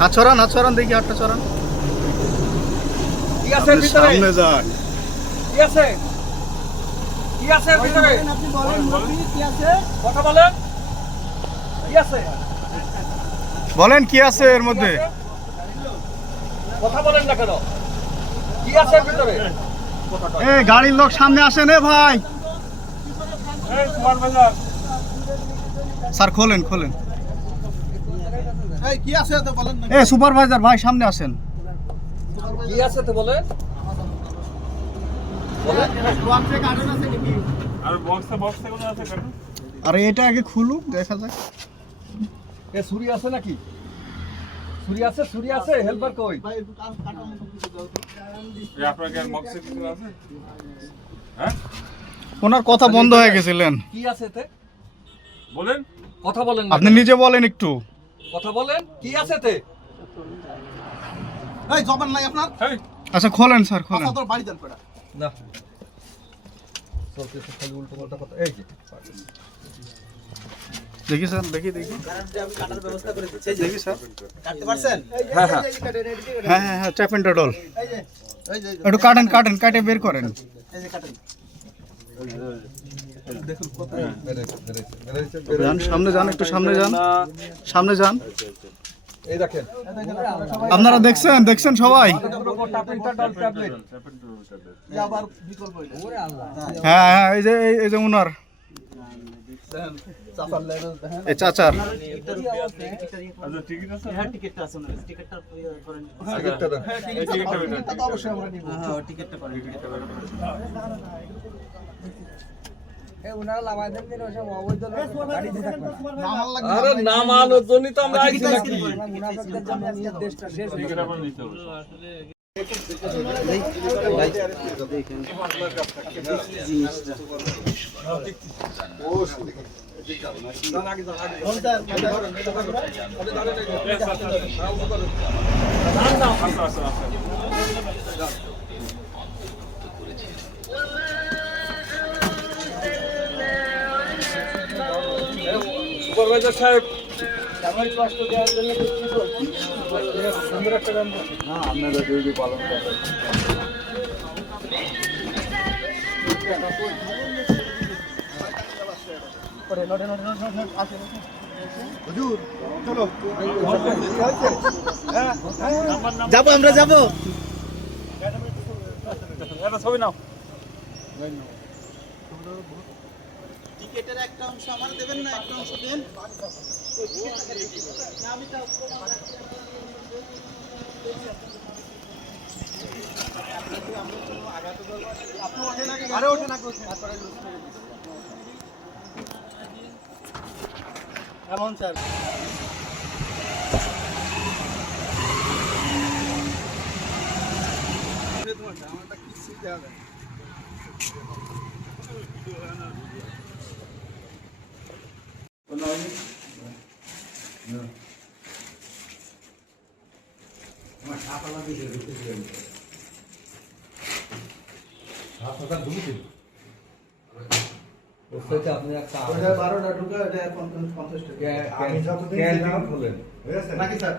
হাত ছড়ান দেখি হাতটা ছড়ান। কি আছে ভিতরে? সামনে যান। কি আছে? কি আছে ভিতরে? আপনি বলেন মুরব্বি কি আছে? কথা বলেন। কি আছে? বলেন কি আছে এর মধ্যে? কথা বলেন না কেন? কি আছে ভিতরে? এই গাড়ির লোক সামনে আসেন ভাই। এই সুপার বাজার। স্যার খোলেন। এই কি আছে তো বলেন না। সুপারভাইজার ভাই সামনে আসেন। কি আছে তো বলেন? বক্সে কার্টুন আছে নাকি? আর বক্সে কোন আছে কার্টুন? আরে এটা আগে খুলুক দেখা যাক। এ ছুরি আছে নাকি? ছুরি আছে হেল্পার কই? ভাই কার্টুন কিছু দাও তো। এই আপনার কি বক্সে কিছু আছে? হ্যাঁ? ওনার কথা বন্ধ হয়ে গেছিলেন। কি আছে তে? বলেন। কথা বলেন না আপনি কেন? নিজে বলেন একটু। কথা বলেন। কি আছে তে? এই জবান নাই আপনার? এই আচ্ছা খোলেন স্যার খোলেন। কথা তোর বাড়ি দেন কটা। না। চলতেছে খালি উল্টো পাল্টা কথা। এই যে দেখি স্যার দেখি। আমি কাটার ব্যবস্থা করে দিচ্ছি। দেখি স্যার। কাটতে পারছেন? হ্যাঁ। হ্যাঁ চাপেনটা ডল। এই যে একটু কাটেন কাটে বের করেন। এই যে কাটেন। দেখুন কত যান সামনে যান, একটু সামনে যান। এই দেখেন। আপনারা দেখছেন সবাই? ট্যাবলেট। এই আবার বিকল্প এটা। হ্যাঁ এই যে উনার চাপার লেভেল দেখেন। এই চাচার। আচ্ছা টিকিট আছে? হ্যাঁ টিকেটটা আছে না। টিকেটটা করেন। টিকিটটা দাও। হ্যাঁ এই টিকিটটা দাও। টিকেটটা তো অবশ্যই আমরা নিব। হ্যাঁ টিকেটটা করেন। আরে নামানোর জন্যই তো আমরা আইছি নাকি? টিকিট আপনার নিতে হবে। সুপারভাইজার সাহেব সুন্দর একটা গান না আপনারা ডিউটি পালন করেন হুজুর চলো যাবো আমরা যাবো। এটা ছবি নাও টিকেটের একটা অংশ আমার দেবেন না, একটা অংশ দেন। আমি তো আরে ওঠে না এমন স্যার আমারটা কিছু দেওয়া যায় আপনি একটা 12টা ঢুকে এটা 50 টাকা আমি যতদিন খুলেন নাকি স্যার?